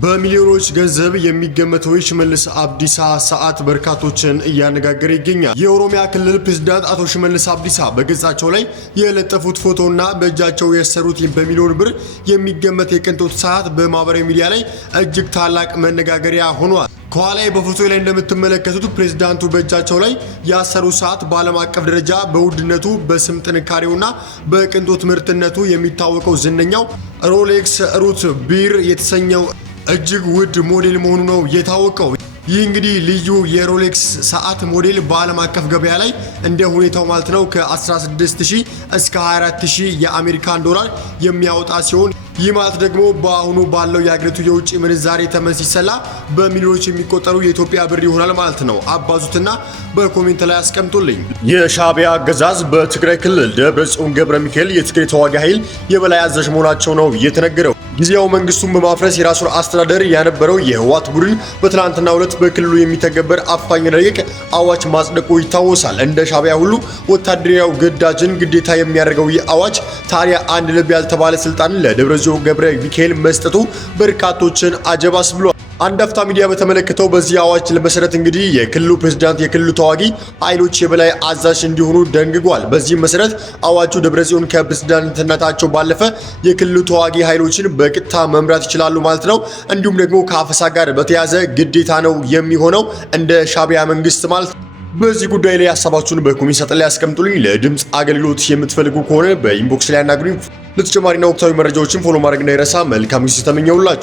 በሚሊዮኖች ገንዘብ የሚገመተው የሽመልስ አብዲሳ ሰዓት በርካቶችን እያነጋገረ ይገኛል። የኦሮሚያ ክልል ፕሬዝዳንት አቶ ሽመልስ አብዲሳ በገጻቸው ላይ የለጠፉት ፎቶና በእጃቸው የሰሩት በሚሊዮን ብር የሚገመት የቅንጦት ሰዓት በማህበራዊ ሚዲያ ላይ እጅግ ታላቅ መነጋገሪያ ሆኗል። ከኋላ በፎቶ ላይ እንደምትመለከቱት ፕሬዝዳንቱ በእጃቸው ላይ ያሰሩት ሰዓት በዓለም አቀፍ ደረጃ በውድነቱ በስም ጥንካሬውና በቅንጦት ምርትነቱ የሚታወቀው ዝነኛው ሮሌክስ ሩት ቢር የተሰኘው እጅግ ውድ ሞዴል መሆኑ ነው የታወቀው። ይህ እንግዲህ ልዩ የሮሌክስ ሰዓት ሞዴል በዓለም አቀፍ ገበያ ላይ እንደ ሁኔታው ማለት ነው ከ16000 እስከ 24000 የአሜሪካን ዶላር የሚያወጣ ሲሆን ይህ ማለት ደግሞ በአሁኑ ባለው የሀገሪቱ የውጭ ምንዛሬ ተመን ሲሰላ በሚሊዮኖች የሚቆጠሩ የኢትዮጵያ ብር ይሆናል ማለት ነው። አባዙትና በኮሜንት ላይ አስቀምጡልኝ። የሻዕቢያ አገዛዝ በትግራይ ክልል ደብረጽዮን ገብረ ሚካኤል የትግራይ ተዋጊ ኃይል የበላይ አዛዥ መሆናቸው ነው የተነገረው። ጊዜያዊ መንግስቱን በማፍረስ የራሱን አስተዳደር ያነበረው የህወሓት ቡድን በትናንትናው ዕለት በክልሉ የሚተገበር አፋኝ ረቂቅ አዋጅ ማጽደቁ ይታወሳል። እንደ ሻዕቢያ ሁሉ ወታደራዊ ግዳጅን ግዴታ የሚያደርገው ይህ አዋጅ ታዲያ አንድ ልብ ያልተባለ ስልጣን ለደብረጽዮን ገብረ ሚካኤል መስጠቱ በርካቶችን አጀብ አስብሏል። አንድ አፍታ ሚዲያ በተመለከተው በዚህ አዋጅ መሰረት እንግዲህ የክልሉ ፕሬዝዳንት የክልሉ ተዋጊ ኃይሎች የበላይ አዛዥ እንዲሆኑ ደንግጓል። በዚህም መሰረት አዋጁ ደብረጽዮን ከፕሬዝዳንትነታቸው ባለፈ የክልሉ ተዋጊ ኃይሎችን በቀጥታ መምራት ይችላሉ ማለት ነው። እንዲሁም ደግሞ ከአፈሳ ጋር በተያያዘ ግዴታ ነው የሚሆነው እንደ ሻዕቢያ መንግስት ማለት ነው። በዚህ ጉዳይ ላይ ሀሳባችሁን በኮሜንት ሳጥን ላይ አስቀምጡልኝ። ለድምጽ አገልግሎት የምትፈልጉ ከሆነ በኢንቦክስ ላይ አናግሩኝ። ለተጨማሪና ወቅታዊ መረጃዎችን ፎሎ ማድረግ እንዳይረሳ። መልካም ጊዜ ተመኘሁላችሁ።